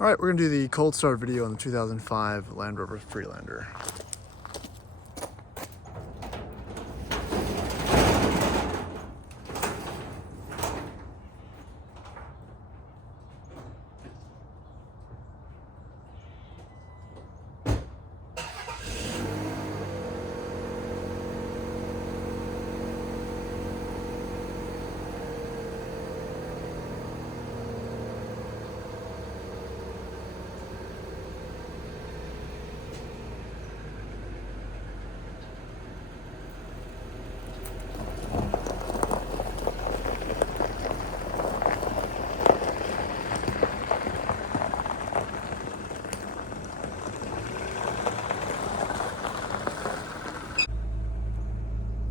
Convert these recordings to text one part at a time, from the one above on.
All right, we're gonna do the cold start video on the 2005 Land Rover Freelander.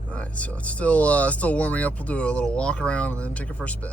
Alright, so it's still warming up. We'll do a little walk around and then take it for a spin.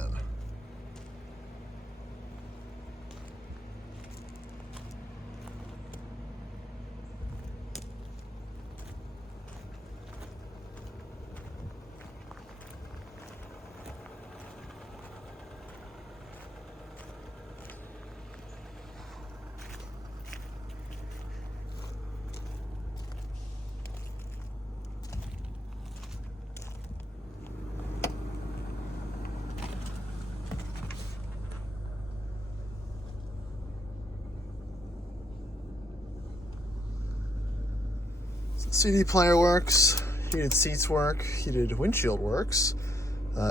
CD player works, heated seats work, heated windshield works,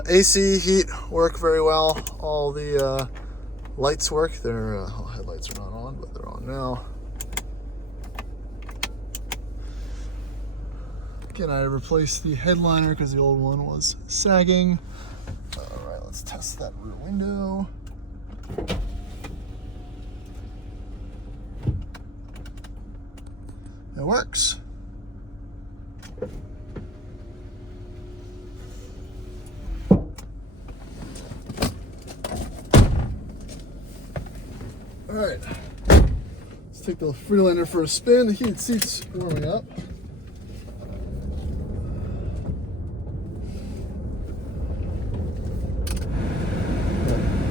AC, heat work very well. All the lights work. Their headlights are not on, but they're on now. Again, I replaced the headliner because the old one was sagging. All right, let's test that rear window. It works. All right, let's take the Freelander for a spin. The heated seats warming up.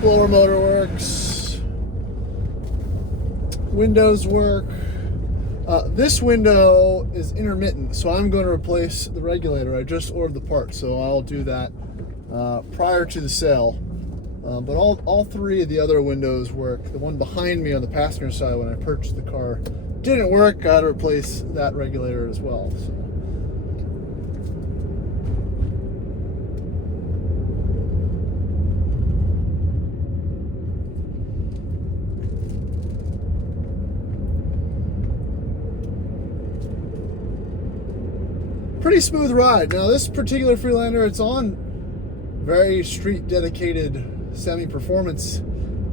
Blower motor works. Windows work. This window is intermittent, so I'm going to replace the regulator. I just ordered the part, so I'll do that prior to the sale. But all three of the other windows work. The one behind me on the passenger side when I purchased the car didn't work. Got to replace that regulator as well. So. Pretty smooth ride. Now this particular Freelander, it's on very street dedicated semi-performance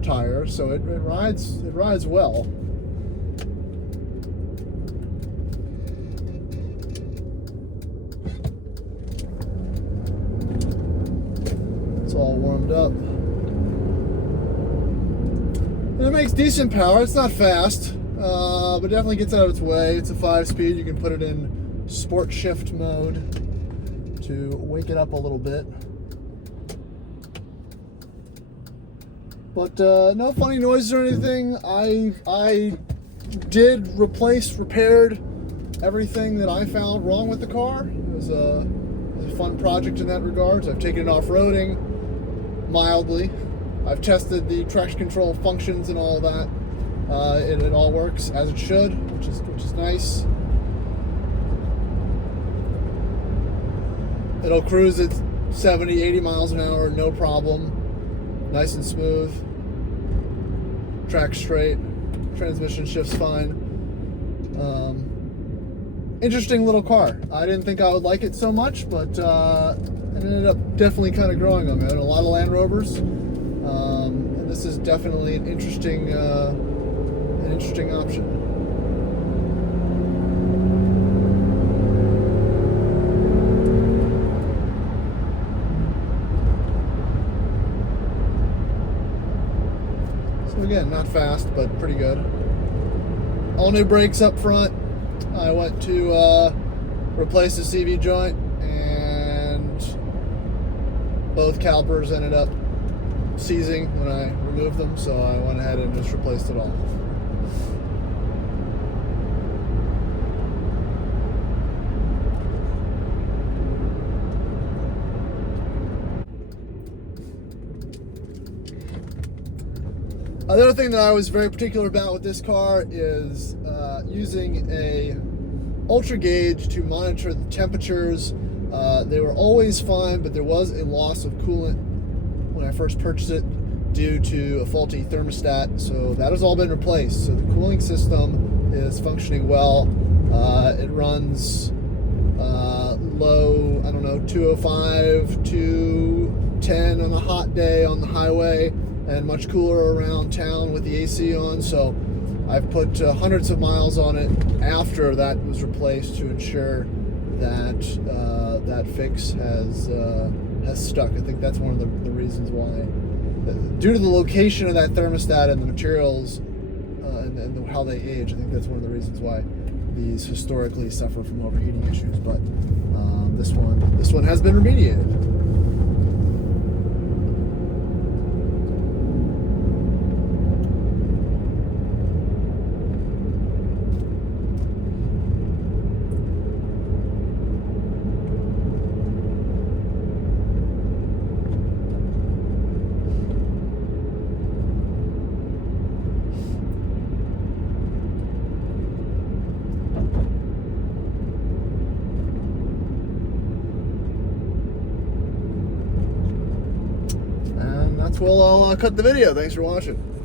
tire, so it rides well. It's all warmed up. And it makes decent power. It's not fast, but definitely gets out of its way. It's a 5-speed. You can put it in sport shift mode to wake it up a little bit. But no funny noises or anything. I did repaired everything that I found wrong with the car. It was a fun project in that regard. I've taken it off-roading mildly. I've tested the traction control functions and all that. It all works as it should, which is nice. It'll cruise at 70, 80 miles an hour, no problem. Nice and smooth. Track straight. Transmission shifts fine. Interesting little car. I didn't think I would like it so much, but it ended up definitely kind of growing on me. I had a lot of Land Rovers, and this is definitely an interesting option. Again, not fast, but pretty good. All new brakes up front. I went to replace the CV joint, and both calipers ended up seizing when I removed them, so I went ahead and just replaced it all. Another thing that I was very particular about with this car is using a ultra gauge to monitor the temperatures. They were always fine, but there was a loss of coolant when I first purchased it due to a faulty thermostat, so that has all been replaced. So the cooling system is functioning well. It runs low, I don't know, 205 to 10 on a hot day on the highway, and much cooler around town with the AC on. So I've put hundreds of miles on it after that was replaced to ensure that that fix has stuck. I think that's one of the reasons why, due to the location of that thermostat and the materials and how they age. I think that's one of the reasons why these historically suffer from overheating issues. But this one has been remediated. That's where I'll cut the video. Thanks for watching.